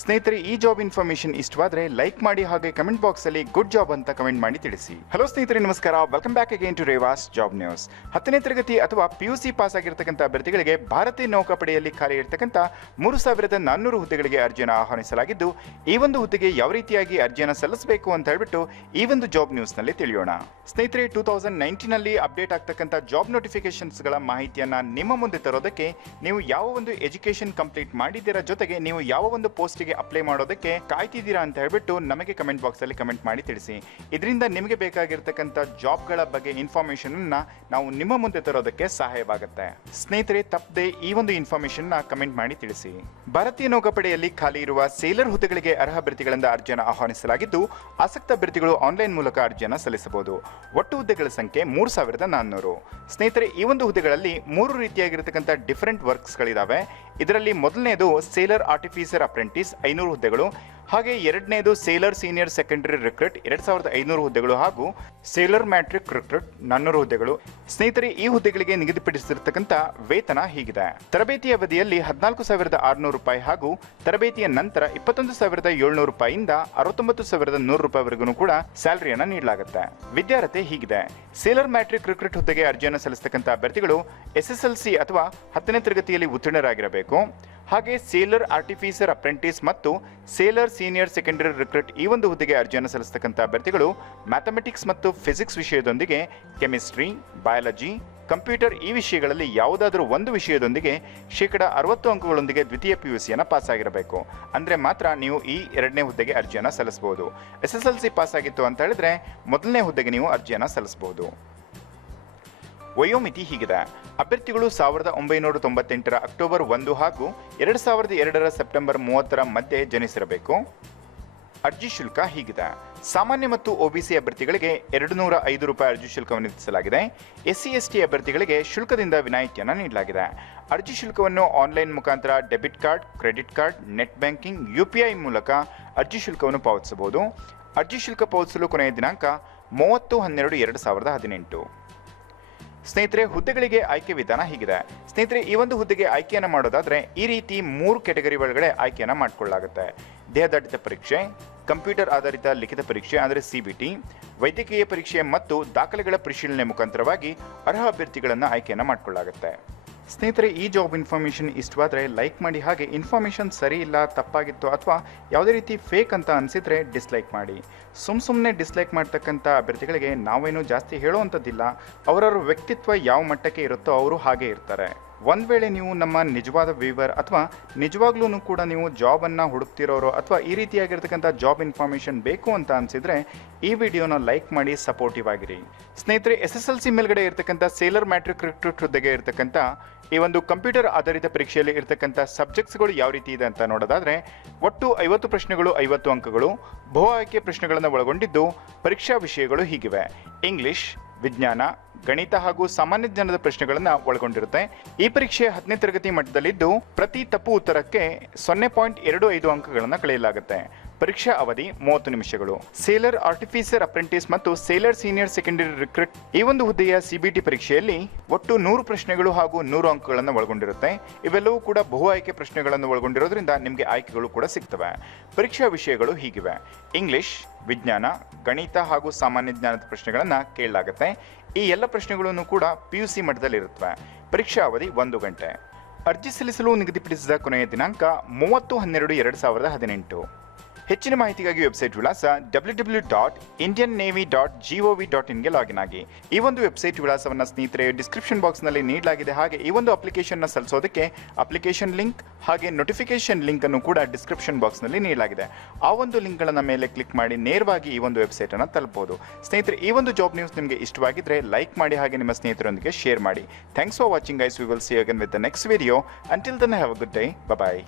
ಸ್ನೇಹಿತರೆ, ಈ job information ಇಷ್ಟವಾದ್ರೆ like ಮಾಡಿ ಹಾಗೆ ಕಮೆಂಟ್ ಬಾಕ್ಸ್ ಅಲ್ಲಿ ಗುಡ್ ಜಾಬ್ ಅಂತ ಕಮೆಂಟ್ ಮಾಡಿ ತಿಳಿಸಿ. ಹಲೋ ಸ್ನೇಹಿತರೆ, ನಮಸ್ಕಾರ. Welcome back again to Reva's job news ಹತ್ತನೇ ತರಗತಿ ಅಥವಾ ಪಿಯುಸಿ ಪಾಸ್ ಆಗಿರ್ತಕ್ಕಂಥ ಅಭ್ಯರ್ಥಿಗಳಿಗೆ ಭಾರತೀಯ ನೌಕಾಪಡೆಯಲ್ಲಿ ಖಾಲಿ ಇರತಕ್ಕಂಥ ಮೂರು ಸಾವಿರದ ನಾನ್ನೂರು ಹುದ್ದೆಗಳಿಗೆ ಅರ್ಜಿಯನ್ನು ಆಹ್ವಾನಿಸಲಾಗಿದ್ದು, ಈ ಒಂದು ಹುದ್ದೆಗೆ ಯಾವ ರೀತಿಯಾಗಿ ಅರ್ಜಿಯನ್ನು ಸಲ್ಲಿಸಬೇಕು ಅಂತ ಹೇಳ್ಬಿಟ್ಟು ಈ ಒಂದು ಜಾಬ್ ನ್ಯೂಸ್ನಲ್ಲಿ ತಿಳಿಯೋಣ. ಸ್ನೇಹಿತರೆ ಟೂ ತೌಸಂಡ್ ನೈನ್ಟೀನ್ ಅಪ್ಡೇಟ್ ಆಗ್ತಕ್ಕಂಥ ಜಾಬ್ ನೋಟಿಫಿಕೇಶನ್ಸ್ಗಳ ಮಾಹಿತಿಯನ್ನ ನಿಮ್ಮ ಮುಂದೆ ತರೋದಕ್ಕೆ ನೀವು ಯಾವ ಒಂದು ಎಜುಕೇಶನ್ ಕಂಪ್ಲೀಟ್ ಮಾಡಿದ್ದೀರಾ ಜೊತೆಗೆ ನೀವು ಯಾವ ಒಂದು ಪೋಸ್ಟ್ಗೆ ಅಪ್ಲೈ ಮಾಡೋದಕ್ಕೆ ಕಾಯ್ತಿದ್ದೀರಾ ಅಂತ ಹೇಳ್ಬಿಟ್ಟು ನಮಗೆ ಕಮೆಂಟ್ ಬಾಕ್ಸ್ ಅಲ್ಲಿ ಕಮೆಂಟ್ ಮಾಡಿ ತಿಳಿಸಿ. ಇದರಿಂದ ನಿಮಗೆ ಬೇಕಾಗಿರ್ತಕ್ಕಂಥ ಜಾಬ್ಗಳ ಬಗ್ಗೆ ಇನ್ಫಾರ್ಮೇಶನ್ ನಾವು ನಿಮ್ಮ ಮುಂದೆ ತರೋದಕ್ಕೆ ಸಹಾಯವಾಗುತ್ತೆ. ಸ್ನೇಹಿತರೆ, ತಪ್ಪದೆ ಈ ಒಂದು ಇನ್ಫಾರ್ಮೇಶನ್ ಕಮೆಂಟ್ ಮಾಡಿ ತಿಳಿಸಿ. ಭಾರತೀಯ ನೌಕಾಪಡೆಯಲ್ಲಿ ಖಾಲಿ ಇರುವ ಸೇಲರ್ ಹುದ್ದೆಗಳಿಗೆ ಅರ್ಹ ಅಭ್ಯರ್ಥಿಗಳಿಂದ ಅರ್ಜಿಯನ್ನು ಆಹ್ವಾನಿಸಲಾಗಿದ್ದು, ಆಸಕ್ತ ಅಭ್ಯರ್ಥಿಗಳು ಆನ್ಲೈನ್ ಮೂಲಕ ಅರ್ಜಿಯನ್ನು ಸಲ್ಲಿಸಬಹುದು. ಒಟ್ಟು ಹುದ್ದೆಗಳ ಸಂಖ್ಯೆ ಮೂರು ಸಾವಿರದ ನಾನ್ನೂರು. ಸ್ನೇಹಿತರೆ, ಈ ಒಂದು ಹುದ್ದೆಗಳಲ್ಲಿ ಮೂರು ರೀತಿಯಾಗಿರ್ತಕ್ಕಂಥ ಡಿಫರೆಂಟ್ ವರ್ಕ್ಸ್ಗಳಿದಾವೆ ಇದರಲ್ಲಿ ಮೊದಲನೇದು ಸೇಲರ್ ಆರ್ಟಿಫಿಸರ್ ಅಪ್ರೆಂಟಿಸ್ ಐನೂರು ಹುದ್ದೆಗಳು ಹಾಗೆ ಎರಡನೇದು ಸೇಲರ್ ಸೀನಿಯರ್ ಸೆಕೆಂಡರಿ ರಿಕ್ರೂಟ್ ಎರಡ್ ಸಾವಿರದ ಐನೂರು ಹುದ್ದೆಗಳು ಹಾಗೂ ಸೇಲರ್ ಮ್ಯಾಟ್ರಿಕ್ ರಿಕ್ರೂಟ್ ನಾನ್ನೂರು ಹುದ್ದೆಗಳು. ಸ್ನೇಹಿತರೆ, ಈ ಹುದ್ದೆಗಳಿಗೆ ನಿಗದಿಪಡಿಸಿರ್ತಕ್ಕಂಥ ವೇತನ ಹೀಗಿದೆ. ತರಬೇತಿ ಅವಧಿಯಲ್ಲಿ ಹದಿನಾಲ್ಕು ಸಾವಿರದ ಆರುನೂರು ರೂಪಾಯಿ ಹಾಗೂ ತರಬೇತಿಯ ನಂತರ ಇಪ್ಪತ್ತೊಂದು ಸಾವಿರದ ಏಳ್ನೂರು ರೂಪಾಯಿಯಿಂದ ಅರವತ್ತೊಂಬತ್ತು ಸಾವಿರದ ನೂರು ರೂಪಾಯಿವರೆಗೂ ಕೂಡ ಸ್ಯಾಲರಿಯನ್ನು ನೀಡಲಾಗುತ್ತೆ. ವಿದ್ಯಾರ್ಥಿ ಹೀಗಿದೆ. ಸೇಲರ್ ಮ್ಯಾಟ್ರಿಕ್ ರಿಕ್ರೂಟ್ ಹುದ್ದೆಗೆ ಅರ್ಜಿಯನ್ನು ಸಲ್ಲಿಸತಕ್ಕಂಥ ಅಭ್ಯರ್ಥಿಗಳು ಎಸ್ಎಸ್ಎಲ್ಸಿ ಅಥವಾ ಹತ್ತನೇ ತರಗತಿಯಲ್ಲಿ ಉತ್ತೀರ್ಣರಾಗಿರಬೇಕು. ಹಾಗೆ ಸೇಲರ್ ಆರ್ಟಿಫಿಷಿಯರ್ ಅಪ್ರೆಂಟಿಸ್ ಮತ್ತು ಸೇಲರ್ ಸೀನಿಯರ್ ಸೆಕೆಂಡರಿ ರಿಕ್ರೂಟ್ ಈ ಒಂದು ಹುದ್ದೆಗೆ ಅರ್ಜಿಯನ್ನು ಸಲ್ಲಿಸತಕ್ಕಂಥ ಅಭ್ಯರ್ಥಿಗಳು ಮ್ಯಾಥಮೆಟಿಕ್ಸ್ ಮತ್ತು ಫಿಸಿಕ್ಸ್ ವಿಷಯದೊಂದಿಗೆ, ಕೆಮಿಸ್ಟ್ರಿ, ಬಯಾಲಜಿ, ಕಂಪ್ಯೂಟರ್ ಈ ವಿಷಯಗಳಲ್ಲಿ ಯಾವುದಾದರೂ ಒಂದು ವಿಷಯದೊಂದಿಗೆ ಶೇಕಡ ಅರವತ್ತು ಅಂಕಗಳೊಂದಿಗೆ ದ್ವಿತೀಯ ಪಿ ಯು ಸಿಯನ್ನು ಪಾಸ್ ಆಗಿರಬೇಕು ಅಂದರೆ ಮಾತ್ರ ನೀವು ಈ ಎರಡನೇ ಹುದ್ದೆಗೆ ಅರ್ಜಿಯನ್ನು ಸಲ್ಲಿಸಬಹುದು. S S L C pass ಆಗಿತ್ತು ಅಂತ ಹೇಳಿದ್ರೆ ಮೊದಲನೇ ಹುದ್ದೆಗೆ ನೀವು ಅರ್ಜಿಯನ್ನು ಸಲ್ಲಿಸಬಹುದು. ವಯೋಮಿತಿ ಹೀಗಿದೆ ಅಭ್ಯರ್ಥಿಗಳು ಸಾವಿರದ ಒಂಬೈನೂರ ತೊಂಬತ್ತೆಂಟರ ಅಕ್ಟೋಬರ್ ಒಂದು ಹಾಗೂ ಎರಡು ಸಾವಿರದ ಎರಡರ ಸೆಪ್ಟೆಂಬರ್ ಮೂವತ್ತರ ಮಧ್ಯೆ ಜನಿಸಿರಬೇಕು. ಅರ್ಜಿ ಶುಲ್ಕ ಹೀಗಿದೆ. ಸಾಮಾನ್ಯ ಮತ್ತು ಒಬಿಸಿ ಅಭ್ಯರ್ಥಿಗಳಿಗೆ ಎರಡು ನೂರ ಐದು ರೂಪಾಯಿ ಅರ್ಜಿ ಶುಲ್ಕವನ್ನು ವಿಧಿಸಲಾಗಿದೆ. ಎಸ್ಸಿ, ಎಸ್ಟಿ ಅಭ್ಯರ್ಥಿಗಳಿಗೆ ಶುಲ್ಕದಿಂದ ವಿನಾಯಿತಿಯನ್ನು ನೀಡಲಾಗಿದೆ. ಅರ್ಜಿ ಶುಲ್ಕವನ್ನು ಆನ್ಲೈನ್ ಮುಖಾಂತರ debit card, credit card, net banking UPI ಮೂಲಕ ಅರ್ಜಿ ಶುಲ್ಕವನ್ನು ಪಾವತಿಸಬಹುದು. ಅರ್ಜಿ ಶುಲ್ಕ ಪಾವತಿಸಲು ಕೊನೆಯ ದಿನಾಂಕ ಮೂವತ್ತು ಹನ್ನೆರಡು ಎರಡು ಸಾವಿರದ ಹದಿನೆಂಟು. ಸ್ನೇಹಿತರೆ, ಹುದ್ದೆಗಳಿಗೆ ಆಯ್ಕೆ ವಿಧಾನ ಹೀಗಿದೆ. ಸ್ನೇಹಿತರೆ, ಈ ಒಂದು ಹುದ್ದೆಗೆ ಆಯ್ಕೆಯನ್ನು ಮಾಡೋದಾದ್ರೆ ಈ ರೀತಿ ಮೂರು ಕೆಟಗರಿ ಒಳಗಡೆ ಆಯ್ಕೆಯನ್ನು ಮಾಡಿಕೊಳ್ಳಲಾಗುತ್ತೆ. ದೇಹದಾಟಿತ ಪರೀಕ್ಷೆ, ಕಂಪ್ಯೂಟರ್ ಆಧಾರಿತ ಲಿಖಿತ ಪರೀಕ್ಷೆ ಅಂದರೆ ಸಿಬಿಟಿ ವೈದ್ಯಕೀಯ ಪರೀಕ್ಷೆ ಮತ್ತು ದಾಖಲೆಗಳ ಪರಿಶೀಲನೆ ಮುಖಾಂತರವಾಗಿ ಅರ್ಹ ಅಭ್ಯರ್ಥಿಗಳನ್ನು ಆಯ್ಕೆಯನ್ನು ಮಾಡಿಕೊಳ್ಳಲಾಗುತ್ತೆ. ಸ್ನೇಹಿತರೆ, ಈ ಜಾಬ್ ಇನ್ಫಾರ್ಮೇಷನ್ ಇಷ್ಟವಾದರೆ ಲೈಕ್ ಮಾಡಿ. ಹಾಗೆ ಇನ್ಫಾರ್ಮೇಷನ್ ಸರಿ ಇಲ್ಲ, ತಪ್ಪಾಗಿತ್ತು ಅಥವಾ ಯಾವುದೇ ರೀತಿ ಫೇಕ್ ಅಂತ ಅನಿಸಿದರೆ ಡಿಸ್ಲೈಕ್ ಮಾಡಿ. ಸುಮ್ಮ ಸುಮ್ಮನೆ ಡಿಸ್ಲೈಕ್ ಮಾಡ್ತಕ್ಕಂಥ ಅಭ್ಯರ್ಥಿಗಳಿಗೆ ನಾವೇನು ಜಾಸ್ತಿ ಹೇಳುವಂಥದ್ದಿಲ್ಲ. ಅವರವರ ವ್ಯಕ್ತಿತ್ವ ಯಾವ ಮಟ್ಟಕ್ಕೆ ಇರುತ್ತೋ ಅವರು ಹಾಗೆ ಇರ್ತಾರೆ. ಒಂದು ವೇಳೆ ನೀವು ನಮ್ಮ ನಿಜವಾದ ವೀವರ್ ಅಥವಾ ನಿಜವಾಗ್ಲೂ ಕೂಡ ನೀವು ಜಾಬನ್ನು ಹುಡುಕ್ತಿರೋರು ಅಥವಾ ಈ ರೀತಿಯಾಗಿರ್ತಕ್ಕಂಥ ಜಾಬ್ ಇನ್ಫಾರ್ಮೇಷನ್ ಬೇಕು ಅಂತ ಅನಿಸಿದರೆ ಈ ವಿಡಿಯೋನ ಲೈಕ್ ಮಾಡಿ ಸಪೋರ್ಟಿವ್ ಆಗಿರಿ. ಸ್ನೇಹಿತರೆ ಎಸ್ ಎಸ್ ಎಲ್ ಸಿ ಮೇಲ್ಗಡೆ ಇರ್ತಕ್ಕಂಥ ಸೇಲರ್ ಮ್ಯಾಟ್ರಿಕ್ ರಿಕ್ರೂಟ್ ಹುದ್ದೆಗೆ ಇರ್ತಕ್ಕಂಥ ಈ ಒಂದು ಕಂಪ್ಯೂಟರ್ ಆಧಾರಿತ ಪರೀಕ್ಷೆಯಲ್ಲಿ ಇರತಕ್ಕಂಥ ಸಬ್ಜೆಕ್ಟ್ಸ್ಗಳು ಯಾವ ರೀತಿ ಇದೆ ಅಂತ ನೋಡೋದಾದರೆ, ಒಟ್ಟು ಐವತ್ತು ಪ್ರಶ್ನೆಗಳು, ಐವತ್ತು ಅಂಕಗಳು, ಬಹು ಆಯ್ಕೆ ಪ್ರಶ್ನೆಗಳನ್ನು ಒಳಗೊಂಡಿದ್ದು ಪರೀಕ್ಷಾ ವಿಷಯಗಳು ಹೀಗಿವೆ. ಇಂಗ್ಲಿಷ್, ವಿಜ್ಞಾನ, ಗಣಿತ ಹಾಗೂ ಸಾಮಾನ್ಯ ಜ್ಞಾನದ ಪ್ರಶ್ನೆಗಳನ್ನು ಒಳಗೊಂಡಿರುತ್ತೆ. ಈ ಪರೀಕ್ಷೆ ಹತ್ತನೇ ತರಗತಿ ಮಟ್ಟದಲ್ಲಿದ್ದು ಪ್ರತಿ ತಪ್ಪು ಉತ್ತರಕ್ಕೆ ಸೊನ್ನೆ ಪಾಯಿಂಟ್ ಎರಡು ಐದು ಅಂಕಗಳನ್ನು ಕಳೆಯಲಾಗುತ್ತೆ. ಪರೀಕ್ಷಾ ಅವಧಿ ಮೂವತ್ತು ನಿಮಿಷಗಳು. ಸೇಲರ್ ಆರ್ಟಿಫಿಸರ್ ಅಪ್ರೆಂಟಿಸ್ ಮತ್ತು ಸೇಲರ್ ಸೀನಿಯರ್ ಸೆಕೆಂಡರಿ ರಿಕ್ರೂಟ್ ಈ ಒಂದು ಹುದ್ದೆಯ ಸಿಬಿಟಿ ಪರೀಕ್ಷೆಯಲ್ಲಿ ಒಟ್ಟು ನೂರು ಪ್ರಶ್ನೆಗಳು ಹಾಗೂ ನೂರು ಅಂಕಗಳನ್ನು ಒಳಗೊಂಡಿರುತ್ತೆ. ಇವೆಲ್ಲವೂ ಕೂಡ ಬಹು ಆಯ್ಕೆ ಪ್ರಶ್ನೆಗಳನ್ನು ಒಳಗೊಂಡಿರೋದ್ರಿಂದ ನಿಮಗೆ ಆಯ್ಕೆಗಳು ಕೂಡ ಸಿಗ್ತವೆ. ಪರೀಕ್ಷಾ ವಿಷಯಗಳು ಹೀಗಿವೆ. ಇಂಗ್ಲಿಷ್, ವಿಜ್ಞಾನ, ಗಣಿತ ಹಾಗೂ ಸಾಮಾನ್ಯ ಜ್ಞಾನದ ಪ್ರಶ್ನೆಗಳನ್ನು ಕೇಳಲಾಗುತ್ತೆ. ಈ ಎಲ್ಲ ಪ್ರಶ್ನೆಗಳನ್ನು ಕೂಡ ಪಿ ಯು ಸಿ ಮಟ್ಟದಲ್ಲಿರುತ್ತವೆ ಪರೀಕ್ಷಾ ಅವಧಿ ಒಂದು ಗಂಟೆ. ಅರ್ಜಿ ಸಲ್ಲಿಸಲು ನಿಗದಿಪಡಿಸಿದ ಕೊನೆಯ ದಿನಾಂಕ ಮೂವತ್ತು ಹನ್ನೆರಡು ಎರಡು ಸಾವಿರದ ಹದಿನೆಂಟು. ಹೆಚ್ಚಿನ ಮಾಹಿತಿಗಾಗಿ ವೆಬ್ಸೈಟ್ ವಿಳಾಸ W W dot Indian navy dot G O V dot ಇನ್ಗೆ login ಆಗಿ. ಈ ಒಂದು ವೆಬ್ಸೈಟ್ ವಿಳಾಸವನ್ನು ಸ್ನೇಹಿತರೆ ಡಿಸ್ಕ್ರಿಪ್ಷನ್ ಬಾಕ್ಸ್ನಲ್ಲಿ ನೀಡಲಾಗಿದೆ. ಹಾಗೆ ಈ ಒಂದು ಅಪ್ಲಿಕೇಶನ್ನ ಸಲ್ಲಿಸೋದಕ್ಕೆ ಅಪ್ಲಿಕೇಶನ್ ಲಿಂಕ್ ಹಾಗೆ ನೋಟಿಫಿಕೇಶನ್ ಲಿಂಕ್ ಅನ್ನು ಕೂಡ ಡಿಸ್ಕ್ರಿಪ್ಷನ್ ಬಾಕ್ಸ್ನಲ್ಲಿ ನೀಡಲಾಗಿದೆ. ಆ ಒಂದು ಲಿಂಕ್ಗಳನ್ನು ಮೇಲೆ ಕ್ಲಿಕ್ ಮಾಡಿ ನೇರವಾಗಿ ಈ ಒಂದು ವೆಬ್ಸೈಟನ್ನು ತಲುಪಬಹುದು ಸ್ನೇಹಿತರೆ, ಈ ಒಂದು ಜಾಬ್ ನ್ಯೂಸ್ ನಿಮಗೆ ಇಷ್ಟವಾಗಿದ್ರೆ ಲೈಕ್ ಮಾಡಿ ಹಾಗೆ ನಿಮ್ಮ ಸ್ನೇಹಿತರೊಂದಿಗೆ ಶೇರ್ ಮಾಡಿ. Thanks for watching guys we will see again with the next video until then have a good day bye